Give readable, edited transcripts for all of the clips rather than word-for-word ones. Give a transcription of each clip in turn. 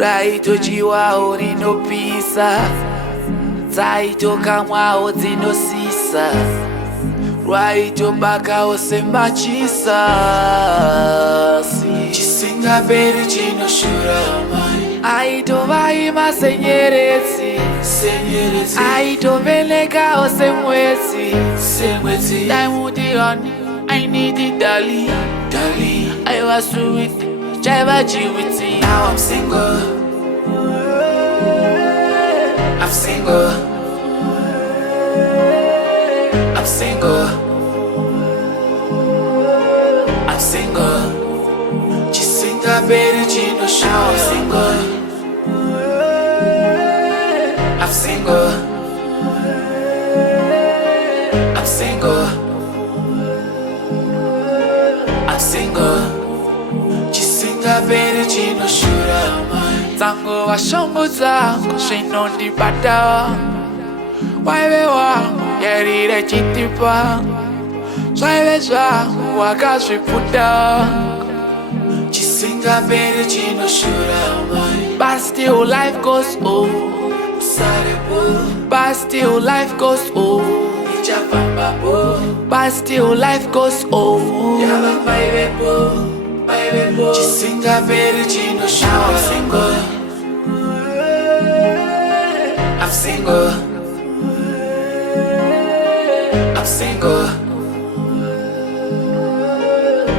Raito chiwawo rinopisa, dzaito kamwawo dzinosisa, rwaito bakawo semachisa, chisingaperi chinoshura aito vaima senyeredzi, aito velekawo semwedzi. Diamond on, I need it, darling. I was sweet, Java G. Now I'm single. I'm single. I'm single. I'm single. Chisinga beri chino show. I'm single. I'm single. I'm single. I'm single. Chisinga beri chino shura. Tango wa shongo zangu shino ndi bada. Waiwe wangu yerire chitipa. Swaiwe zangu wakashiputa. Chisinga beri chino shura. But still life goes on. But still life goes on. But still life goes on. Chisinga beri chino show. I'm single. I'm single.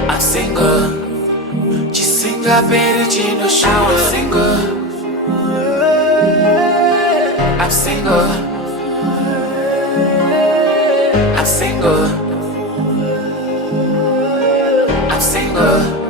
I'm single. Chisinga beri chino show. I'm single. I'm single. I'm single. I'm single.